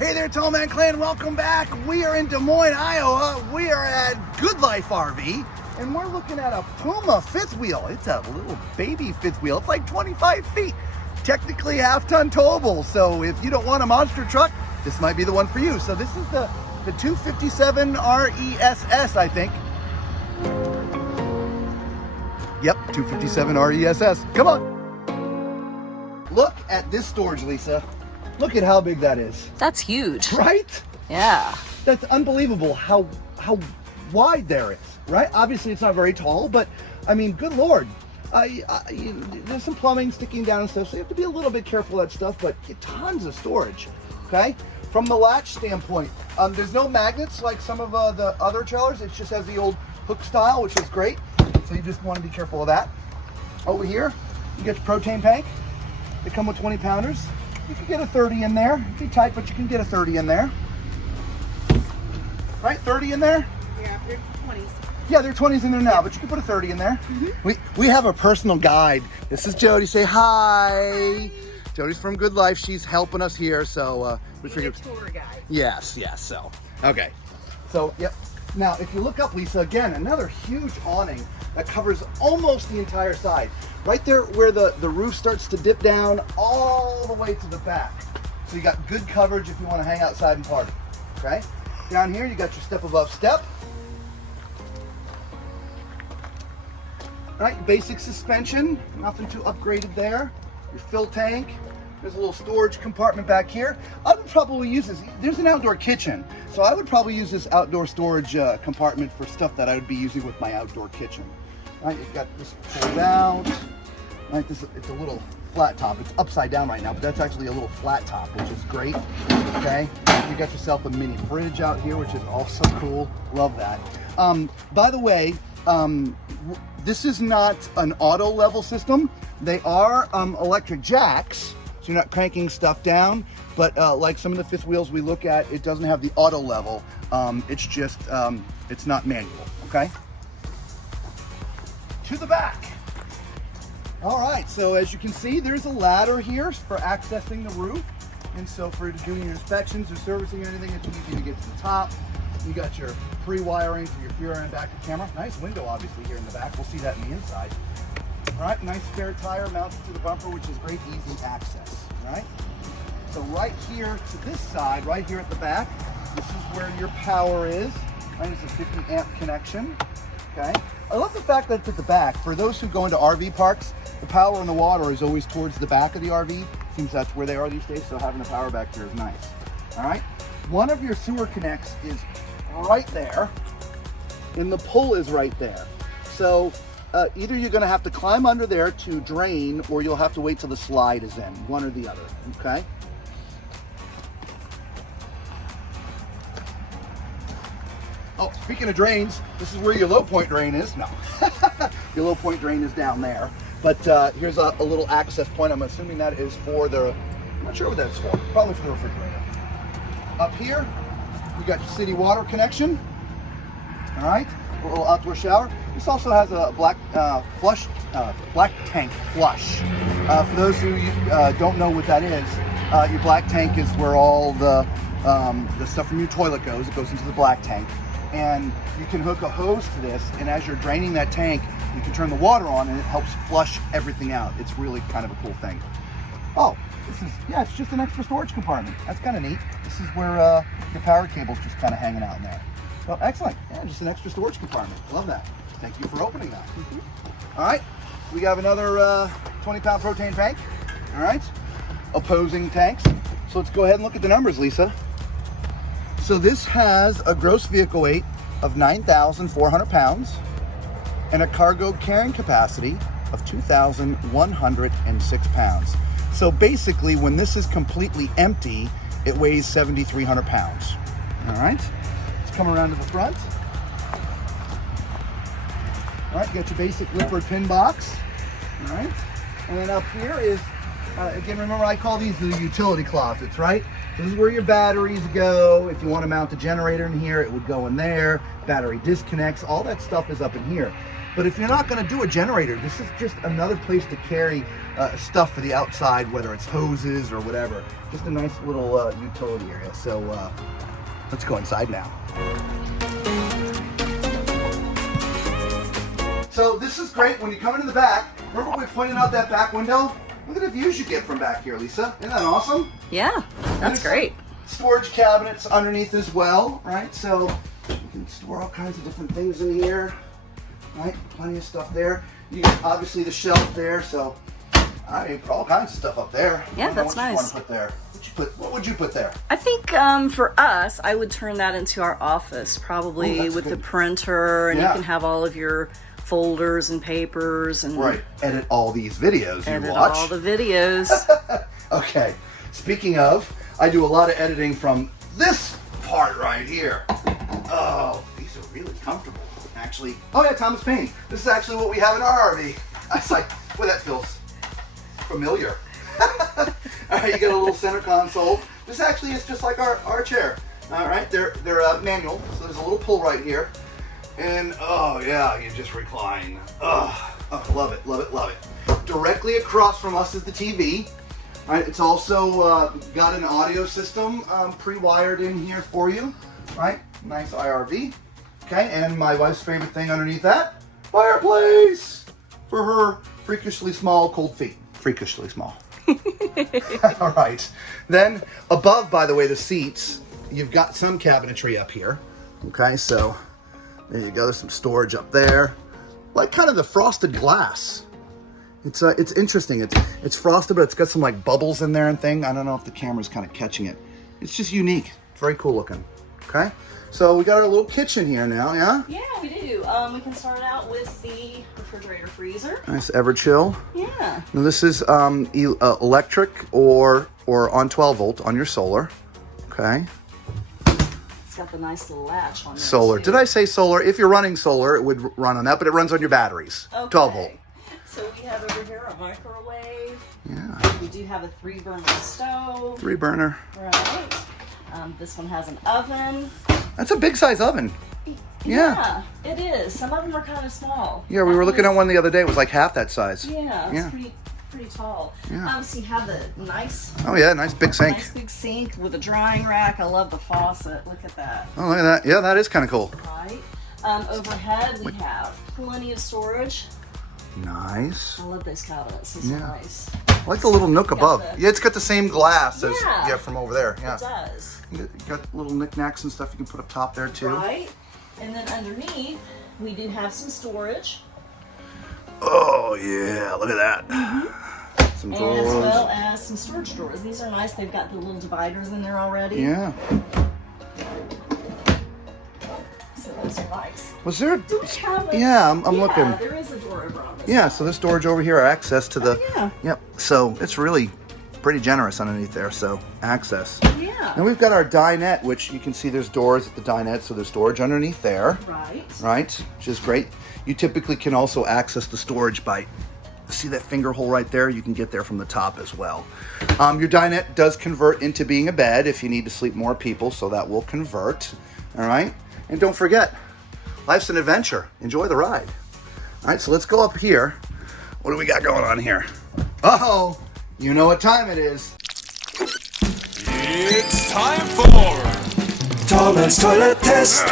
Hey there, Tall Man Clan, welcome back. We are in Des Moines, Iowa. We are at Good Life RV, and we're looking at a Puma fifth wheel. It's a little baby fifth wheel. It's like 25 feet, technically half-ton towable. So if you don't want a monster truck, this might be the one for you. So this is the 257RESS, I think. Yep, 257RESS. Come on. Look at this storage, Lisa. Look at how big that is. That's huge. Right? Yeah. That's unbelievable how wide there is, right? Obviously, it's not very tall, but I mean, good Lord. There's some plumbing sticking down and stuff, so you have to be a little bit careful of that stuff, but tons of storage, okay? From the latch standpoint, there's no magnets like some of the other trailers. It just has the old hook style, which is great. So you just want to be careful of that. Over here, you get your propane tank. They come with 20 pounders. You can get a 30 in there. It'd be tight, but you can get a 30 in there. Right, 30 in there? Yeah, they're 20s. Yeah, there are 20s in there now, but you can put a 30 in there. Mm-hmm. We have a personal guide. This is Jodie. Say hi. Jodie's from Good Life. She's helping us here, so we figured. Tour guide. Yes. So okay. So yep. Now, if you look up, Lisa, again, another huge awning that covers almost the entire side. Right there where the roof starts to dip down all the way to the back. So you got good coverage if you want to hang outside and party, okay? Down here, you got your step above step. All right, basic suspension, nothing too upgraded there. Your fill tank. There's a little storage compartment back here. I would probably use this. There's an outdoor kitchen, so I would probably use this outdoor storage compartment for stuff that I would be using with my outdoor kitchen. Right, you've got this pulled out. Right, it's a little flat top. It's upside down right now, but that's actually a little flat top, which is great. Okay, you got yourself a mini fridge out here, which is also cool. Love that. By the way, this is not an auto level system. They are electric jacks. So you're not cranking stuff down, but like some of the fifth wheels we look at, it doesn't have the auto level. It's just, it's not manual, okay? To the back. All right, so as you can see, there's a ladder here for accessing the roof. And so for doing your inspections or servicing or anything, it's easy to get to the top. You got your pre-wiring for your rear and back camera. Nice window, obviously, here in the back. We'll see that in the inside. All right, nice spare tire mounted to the bumper, which is great, easy access, all right? So right here to this side, right here at the back, this is where your power is. Right, it's a 50 amp connection, okay? I love the fact that it's at the back. For those who go into RV parks, the power and the water is always towards the back of the RV. Seems that's where they are these days, so having the power back here is nice, all right? One of your sewer connects is right there, and the pull is right there. So either you're going to have to climb under there to drain, or you'll have to wait till the slide is in, one or the other, okay? Oh, speaking of drains, this is where your low point drain is. No, your low point drain is down there. But here's a little access point. I'm assuming that is for the, I'm not sure what that's for, probably for the refrigerator. Up here, you got your city water connection, all right? A little outdoor shower. This also has a black tank flush. For those who don't know what that is, your black tank is where all the stuff from your toilet goes. It goes into the black tank, and you can hook a hose to this, and as you're draining that tank, you can turn the water on, and it helps flush everything out. It's really kind of a cool thing. Oh, this is, yeah, it's just an extra storage compartment. That's kind of neat. This is where your power cable's just kind of hanging out in there. So excellent. Yeah, just an extra storage compartment. Love that. Thank you for opening that. All right, we have another 20-pound propane tank. All right, opposing tanks. So let's go ahead and look at the numbers, Lisa. So this has a gross vehicle weight of 9,400 pounds and a cargo carrying capacity of 2,106 pounds. So basically, when this is completely empty, it weighs 7,300 pounds. All right. Come around to the front. All right, you got your basic liquid pin box. All right, and then up here is, again, remember I call these the utility closets, right? This is where your batteries go. If you want to mount the generator in here, it would go in there. Battery disconnects, all that stuff is up in here. But if you're not going to do a generator, this is just another place to carry stuff for the outside, whether it's hoses or whatever. Just a nice little utility area. So let's go inside now. So this is great when you come into the back. Remember we pointed out that back window? Look at the views you get from back here, Lisa. Isn't that awesome? Yeah, that's great. Storage cabinets underneath as well, right? So you can store all kinds of different things in here, right? Plenty of stuff there. You got obviously the shelf there, so I mean, put all kinds of stuff up there. Yeah, that's nice. What you want to put there? What would you put there? I think for us, I would turn that into our office, probably with the printer, and you can have all of your folders and papers and edit all these videos you edit watch. all the videos. Okay, speaking of, I do a lot of editing from this part right here. Oh, these are really comfortable. Actually, oh yeah, Thomas Paine. This is actually what we have in our RV. I was like, well, that feels familiar. All right, you got a little center console. This actually is just like our chair. All right, they're manual, so there's a little pull right here. And oh yeah, you just recline. Oh, love it, love it, love it. Directly across from us is the TV. All right, it's also got an audio system pre-wired in here for you. Right, nice IRV. Okay, and my wife's favorite thing underneath that, fireplace for her freakishly small cold feet. Freakishly small. All right. Then above, by the way, the seats, you've got some cabinetry up here. Okay, so there you go. There's some storage up there, like kind of the frosted glass. It's interesting. It's frosted, but it's got some like bubbles in there and thing. I don't know if the camera's kind of catching it. It's just unique. It's very cool looking. Okay, so we got our little kitchen here now. Yeah. Yeah, we do. We can start out with the refrigerator freezer. Nice Everchill. Yeah. Now this is electric or on 12 volt on your solar. Okay. It's got the nice little latch on there. Solar. Too. Did I say solar? If you're running solar, it would run on that, but it runs on your batteries. Okay. 12 volt. So we have over here a microwave. Yeah. We do have a 3-burner stove. 3-burner. Right. This one has an oven. That's a big size oven. Yeah, it is. Some of them are kind of small. Yeah, we were looking at one the other day. It was like half that size. Yeah, it's pretty tall. Yeah. So you have the nice. Oh yeah, nice big sink. Nice big sink with a drying rack. I love the faucet. Look at that. Oh, look at that. Yeah, that is kind of cool. Right. Overhead we have plenty of storage. Nice. I love those cabinets. These are nice. I like the little nook above. Yeah, it's got the same glass as from over there. Yeah. It does. You got little knickknacks and stuff you can put up top there too. Right. And then underneath, we do have some storage. Oh yeah, look at that. Mm-hmm. Some drawers. As well as some storage drawers. These are nice. They've got the little dividers in there already. Yeah. So those are nice. Was there? Do we have a, I'm looking. Yeah, there is a drawer over on this side. So there's storage over here, access to the. Oh, yeah. Yep. So it's really pretty generous underneath there. So access. Yeah. And we've got our dinette, which you can see there's doors at the dinette, so there's storage underneath there. Right. Right, which is great. You typically can also access the storage by, see that finger hole right there? You can get there from the top as well. Your dinette does convert into being a bed if you need to sleep more people, so that will convert. All right, and don't forget, life's an adventure. Enjoy the ride. All right, so let's go up here. What do we got going on here? Uh-oh, you know what time it is. It's time for Thomas Toilet Test.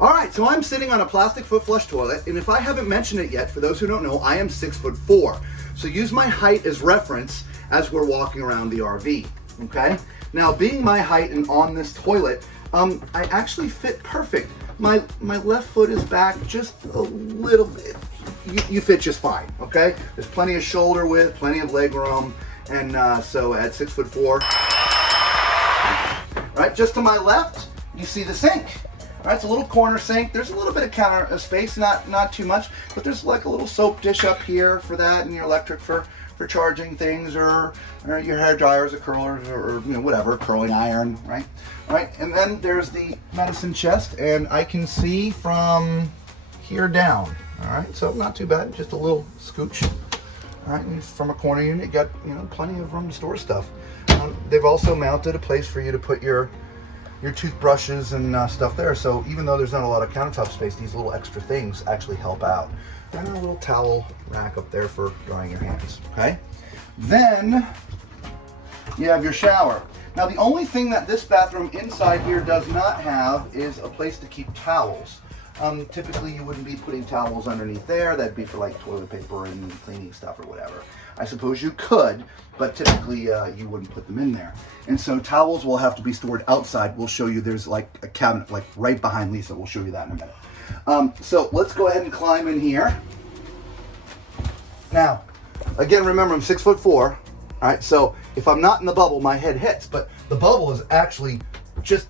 All right, so I'm sitting on a plastic foot flush toilet, and if I haven't mentioned it yet, for those who don't know, I am 6'4". So use my height as reference as we're walking around the RV, okay? Now, being my height and on this toilet, I actually fit perfect. My left foot is back just a little bit. You fit just fine, okay? There's plenty of shoulder width, plenty of leg room, and so at 6'4", right, just to my left, you see the sink. All right, it's a little corner sink. There's a little bit of counter space, not too much, but there's like a little soap dish up here for that, and your electric for charging things, or your hair dryers or curlers, or you know, whatever, curling iron, right? Right, and then there's the medicine chest, and I can see from here down. All right, so not too bad, just a little scooch. All right, and from a corner unit, you got, you know, plenty of room to store stuff. They've also mounted a place for you to put your toothbrushes and stuff there. So even though there's not a lot of countertop space, these little extra things actually help out. And a little towel rack up there for drying your hands, okay? Then you have your shower. Now the only thing that this bathroom inside here does not have is a place to keep towels. Typically you wouldn't be putting towels underneath there. That'd be for like toilet paper and cleaning stuff or whatever. I suppose you could, but typically you wouldn't put them in there. And so towels will have to be stored outside. We'll show you, there's like a cabinet like right behind Lisa. We'll show you that in a minute. So let's go ahead and climb in here. Now, again, remember I'm 6'4". All right, so if I'm not in the bubble, my head hits, but the bubble is actually just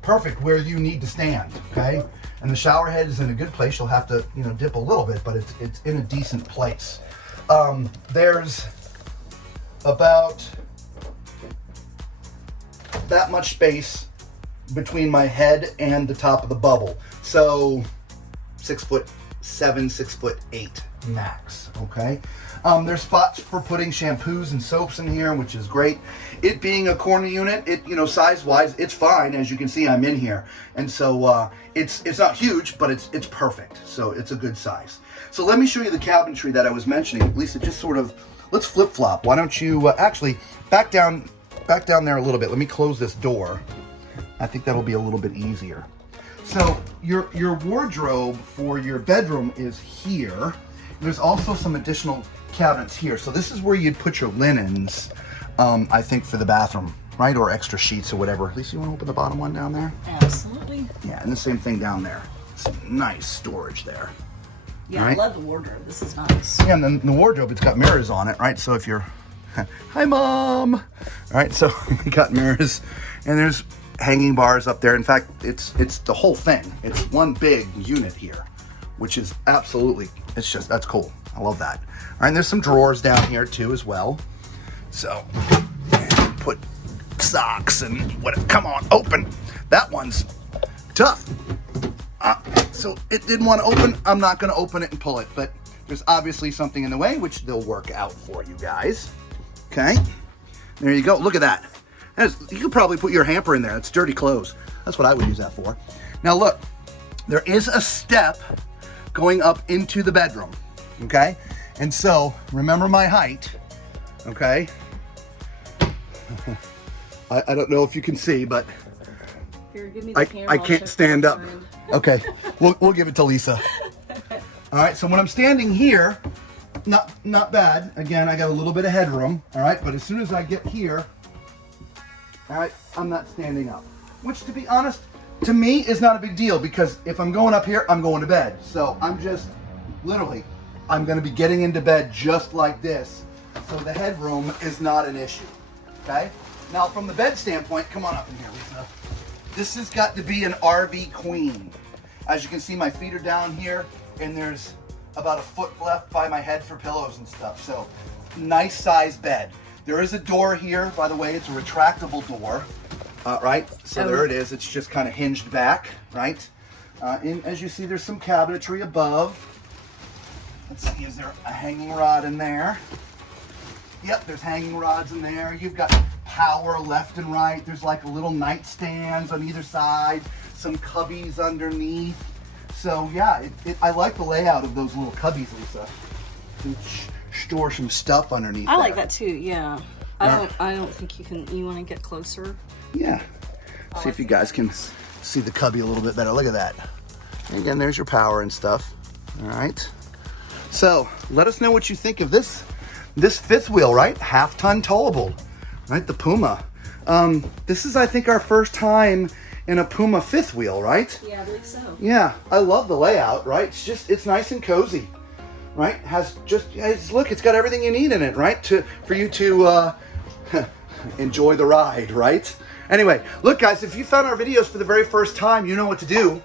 perfect where you need to stand, okay? And the shower head is in a good place. You'll have to, you know, dip a little bit, but it's in a decent place. There's about that much space between my head and the top of the bubble. So 6'7", 6'8" max, okay? There's spots for putting shampoos and soaps in here, which is great. It being a corner unit, it, you know, size-wise, it's fine. As you can see, I'm in here. And so it's not huge, but it's perfect. So it's a good size. So let me show you the cabinetry that I was mentioning. Lisa, just sort of, let's flip-flop. Why don't you actually back down there a little bit. Let me close this door. I think that'll be a little bit easier. So your wardrobe for your bedroom is here. There's also some additional cabinets here. So this is where you'd put your linens, I think, for the bathroom, right? Or extra sheets or whatever. Lisa, you want to open the bottom one down there? Absolutely. Yeah, and the same thing down there. Some nice storage there. Yeah, right? I love the wardrobe. This is nice. Yeah, and then the wardrobe, it's got mirrors on it, right? So if you're, hi Mom! All right, so we got mirrors, and there's hanging bars up there. In fact, it's the whole thing. It's one big unit here, which is absolutely, it's just, that's cool. I love that. All right, and there's some drawers down here too as well. So, put socks and what, come on, open. That one's tough. So it didn't want to open. I'm not going to open it and pull it, but there's obviously something in the way, which they'll work out for you guys. Okay, there you go. Look at that. You could probably put your hamper in there. It's dirty clothes. That's what I would use that for. Now look, there is a step going up into the bedroom. Okay, and so remember my height. Okay, I don't know if you can see, but Here, give me the camera. I can't stand up. Okay, we'll give it to Lisa. All right, so when I'm standing here, not bad. Again, I got a little bit of headroom. All right, but as soon as I get here, all right, I'm not standing up. Which, to be honest, to me is not a big deal, because if I'm going up here, I'm going to bed. So I'm just literally, I'm going to be getting into bed just like this. So the headroom is not an issue. Okay. Now, from the bed standpoint, come on up in here, Lisa. This has got to be an RV queen. As you can see, my feet are down here, and there's about a foot left by my head for pillows and stuff. So, nice size bed. There is a door here, by the way. It's a retractable door, right? So there it is. It's just kind of hinged back, right? And as you see, there's some cabinetry above. Let's see, is there a hanging rod in there? Yep, there's hanging rods in there. You've got power left and right. There's like a little nightstands on either side, some cubbies underneath. So yeah, I like the layout of those little cubbies, Lisa. You can store some stuff underneath. I like that too. Yeah. I don't think you can. You want to get closer? Yeah. See if you guys can see the cubby a little bit better. Look at that. And again, there's your power and stuff. All right. So let us know what you think of this fifth wheel, right? Half-ton towable, right? The Puma. This is, I think, our first time in a Puma fifth wheel, right? Yeah, I believe so. Yeah, I love the layout, right? It's nice and cozy, right? Look, it's got everything you need in it, right? For you to enjoy the ride, right? Anyway, look, guys, if you found our videos for the very first time, you know what to do.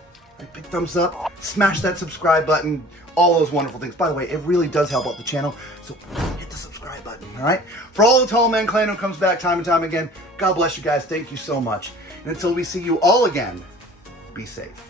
Big thumbs up, smash that subscribe button, all those wonderful things. By the way, it really does help out the channel, so hit the subscribe button, all right? For all the Tall Man Clan who comes back time and time again, God bless you guys. Thank you so much. And until we see you all again, be safe.